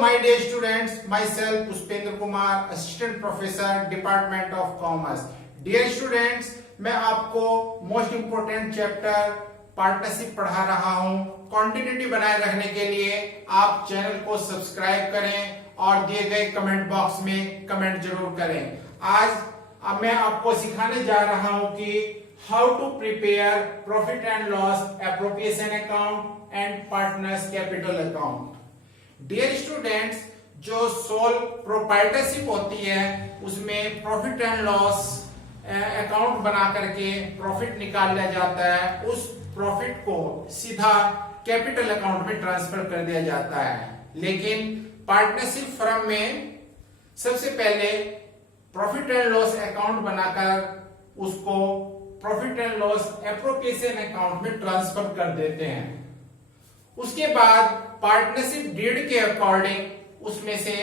my dear students, myself Pushpendra Kumar, assistant professor, Department of Commerce. Dear students, मैं आपको most important chapter partnership पढ़ा रहा हूं। Continuity बनाए रखने के लिए आप चैनल को सब्सक्राइब करें और दिए गए कमेंट बॉक्स में कमेंट जरूर करें। आज मैं आपको सिखाने जा रहा हूं कि how to prepare profit and loss appropriation account and partners capital account. Dear students, जो सोल प्रोप्राइटरशिप होती है उसमें प्रॉफिट एंड लॉस अकाउंट बना करके प्रॉफिट निकाला जाता है। उस प्रॉफिट को सीधा कैपिटल अकाउंट में ट्रांसफर कर दिया जाता है। लेकिन पार्टनरशिप फर्म में सबसे पहले प्रॉफिट एंड लॉस अकाउंट बनाकर उसको profit and loss appropriation account में ट्रांसफर कर देते हैं। उसके बाद पार्टनरशिप डीड के अकॉर्डिंग उसमें से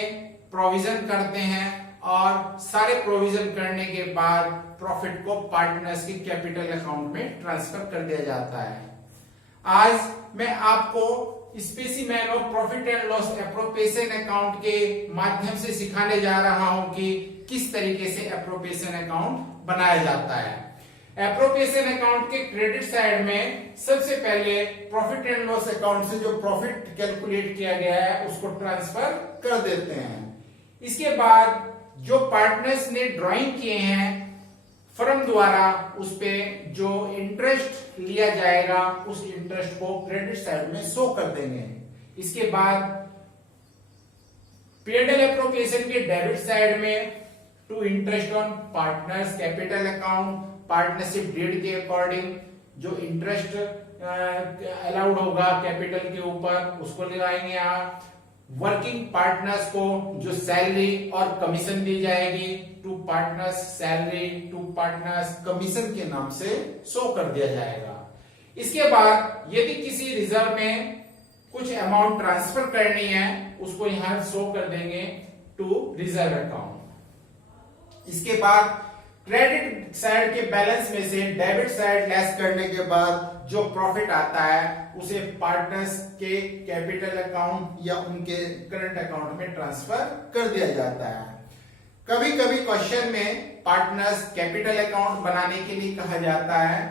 प्रोविजन करते हैं और सारे प्रोविजन करने के बाद प्रॉफिट को पार्टनर्स के कैपिटल अकाउंट में ट्रांसफर कर दिया जाता है। आज मैं आपको specimen of profit and loss appropriation account के माध्यम से सिखाने जा रहा हूं कि किस तरीके से एप्रोप्रिएशन अकाउंट बनाया जाता है। एप्रोप्रिएशन अकाउंट के क्रेडिट साइड में सबसे पहले प्रॉफिट एंड लॉस अकाउंट से जो प्रॉफिट कैलकुलेट किया गया है उसको ट्रांसफर कर देते हैं। इसके बाद जो पार्टनर्स ने ड्राइंग किए हैं फर्म द्वारा उस पे जो इंटरेस्ट लिया जाएगा उस इंटरेस्ट को क्रेडिट साइड में शो कर देंगे। इसके बाद P&L एप्रोप्रिएशन के डेबिट साइड में to interest on partners capital account partnership deed के अकॉर्डिंग जो इंटरेस्ट अलाउड होगा कैपिटल के ऊपर उसको लगाएंगे आप। वर्किंग पार्टनर्स को जो सैलरी और कमीशन दी जाएगी to partners salary to partners commission के नाम से शो कर दिया जाएगा। इसके बाद यदि किसी रिजर्व में कुछ अमाउंट ट्रांसफर करनी है उसको यहां शो कर देंगे टू रिजर्व अकाउंट। इसके बाद क्रेडिट साइड के बैलेंस में से डेबिट साइड लेस करने के बाद जो प्रॉफिट आता है उसे पार्टनर्स के कैपिटल अकाउंट या उनके करंट अकाउंट में ट्रांसफर कर दिया जाता है। कभी कभी क्वेश्चन में पार्टनर्स कैपिटल अकाउंट बनाने के लिए कहा जाता है।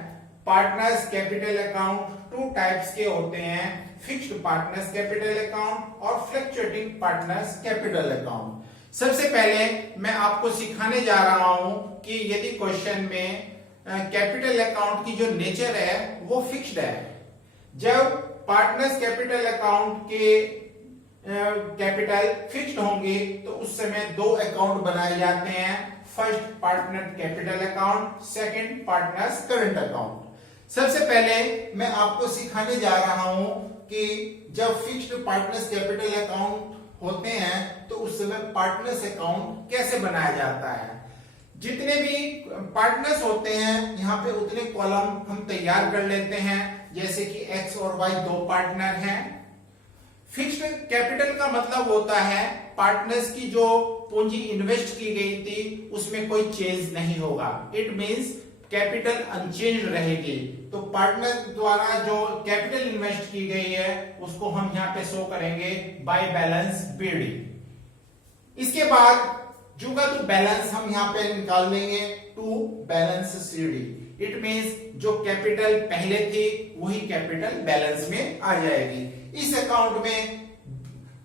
Partners capital account two types के होते हैं, फिक्स्ड पार्टनर्स कैपिटल अकाउंट और फ्लक्चुएटिंग पार्टनर्स कैपिटल अकाउंट। सबसे पहले मैं आपको सिखाने जा रहा हूं कि यदि क्वेश्चन में कैपिटल अकाउंट की जो नेचर है वो फिक्स्ड है। जब पार्टनर्स कैपिटल अकाउंट के कैपिटल फिक्स्ड होंगे तो उस समय दो अकाउंट बनाए जाते हैं, first partner capital account, second partners current account. सबसे पहले मैं आपको सिखाने जा रहा हूं कि जब फिक्स्ड पार्टनर्स कैपिटल अकाउंट होते हैं तो उस समय पार्टनर्स अकाउंट कैसे बनाया जाता है। जितने भी पार्टनर्स होते हैं यहाँ पे उतने कॉलम हम तैयार कर लेते हैं, जैसे कि एक्स और वाई दो पार्टनर हैं। फिक्स्ड कैपिटल का मतलब होता है पार्टनर्स की जो पूंजी इन्वेस्ट की गई थी उसमें कोई चेंज नहीं होगा। इट मींस कैपिटल अनचेंज रहेगी। तो पार्टनर द्वारा जो कैपिटल इन्वेस्ट की गई है उसको हम यहाँ पे शो करेंगे बाय बैलेंस बीडी। इसके बाद जुगा टू बैलेंस हम यहाँ पे निकाल लेंगे to balance CD. It means जो कैपिटल पहले थी वही कैपिटल बैलेंस में आ जाएगी। इस अकाउंट में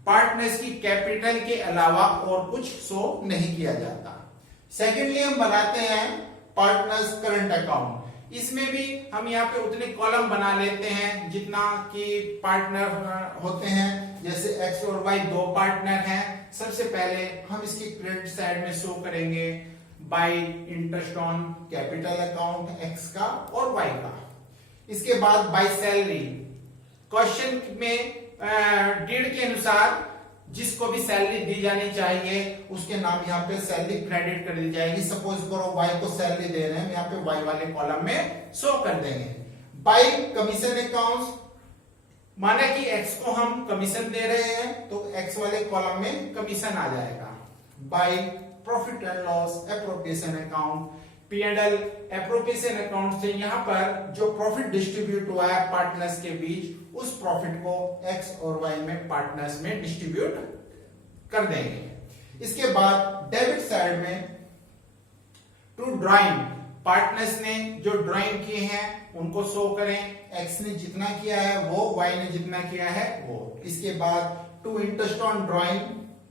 पार्टनर्स की कैपिटल के अलावा और कुछ शो नहीं किया जाता। सेकेंडली हम बनाते हैं पार्टनर्स करंट अकाउंट। इसमें भी हम यहाँ पे उतने कॉलम बना लेते हैं जितना कि पार्टनर होते हैं। जैसे एक्स और वाई दो पार्टनर हैं, सबसे पहले हम इसकी क्रेडिट साइड में शो करेंगे bye interest on capital account x का और वाई का। इसके बाद बाय सैलरी, क्वेश्चन में डीड के अनुसार जिसको भी सैलरी दी जानी चाहिए उसके नाम यहाँ पे सैलरी क्रेडिट कर दी जाएगी। सपोज करो वाई को सैलरी दे रहे हैं, यहाँ पे वाई वाले कॉलम में शो कर देंगे। बाय कमीशन अकाउंट्स, माना कि एक्स को हम कमीशन दे रहे हैं तो एक्स वाले कॉलम में कमीशन आ जाएगा। Bye profit and loss appropriation account, P&L appropriation account से यहाँ पर जो प्रॉफिट डिस्ट्रीब्यूट हुआ है पार्टनर्स के बीच उस प्रॉफिट को एक्स और वाई में पार्टनर्स में डिस्ट्रीब्यूट कर देंगे। इसके बाद डेबिट साइड में टू ड्राइंग, पार्टनर्स ने जो ड्राइंग किए हैं उनको शो करें। एक्स ने जितना किया है वो, वाई ने जितना किया है वो। इसके बाद to interest on drawing,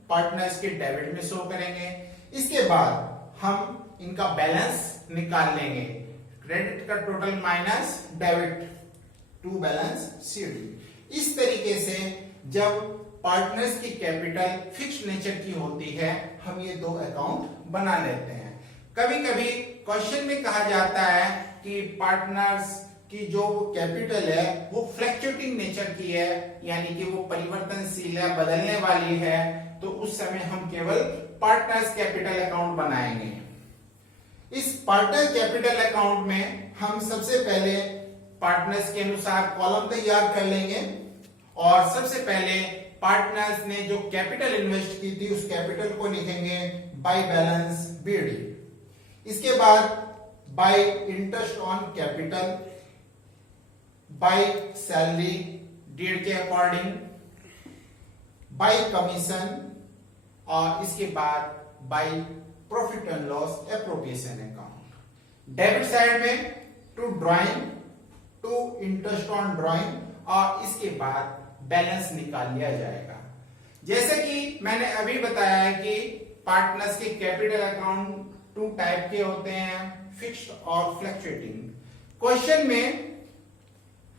partners के डेबिट में शो करेंगे। इसके बाद हम इनका बैलेंस निकाल लेंगे, क्रेडिट का total minus debit to balance CD. इस तरीके से जब पार्टनर्स की कैपिटल फिक्स्ड नेचर की होती है हम ये दो अकाउंट बना लेते हैं। कभी कभी क्वेश्चन में कहा जाता है कि पार्टनर्स की जो कैपिटल है वो फ्लक्चुएटिंग नेचर की है, यानी कि वो परिवर्तनशील है, बदलने वाली है, तो उस समय हम केवल पार्टनर्स कैपिटल अकाउंट बनाएंगे। इस पार्टनर कैपिटल अकाउंट में हम सबसे पहले पार्टनर्स के अनुसार कॉलम तैयार कर लेंगे और सबसे पहले पार्टनर्स ने जो कैपिटल इन्वेस्ट की थी उस कैपिटल को लिखेंगे बाय बैलेंस बीडी। इसके बाद by interest on capital, by salary deed के अकॉर्डिंग, बाय कमीशन, और इसके बाद by profit and loss appropriation account. Debit side में to drawing, to interest on drawing, और इसके बाद बैलेंस निकाल लिया जाएगा। जैसे कि मैंने अभी बताया है कि पार्टनर्स के कैपिटल अकाउंट टू टाइप के होते हैं, फिक्स्ड और फ्लक्चुएटिंग। क्वेश्चन में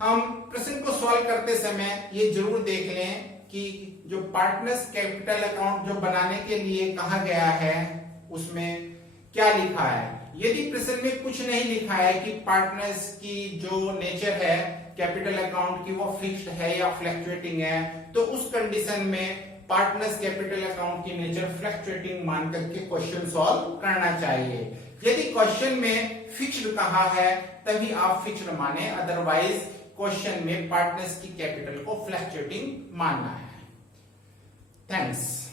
हम प्रश्न को सॉल्व करते समय ये जरूर देख लें कि जो पार्टनर्स कैपिटल अकाउंट जो बनाने के लिए कहा गया है उसमें क्या लिखा है। यदि प्रश्न में कुछ नहीं लिखा है कि पार्टनर्स की जो नेचर है कैपिटल अकाउंट की वो फिक्स्ड है या फ्लक्चुएटिंग है, तो उस कंडीशन में पार्टनर्स कैपिटल अकाउंट की नेचर फ्लक्चुएटिंग मान करके क्वेश्चन सॉल्व करना चाहिए। यदि क्वेश्चन में फिक्स्ड कहा है तभी आप फिक्स्ड माने, अदरवाइज क्वेश्चन में पार्टनर्स की कैपिटल को फ्लक्चुएटिंग मानना है। थैंक्स।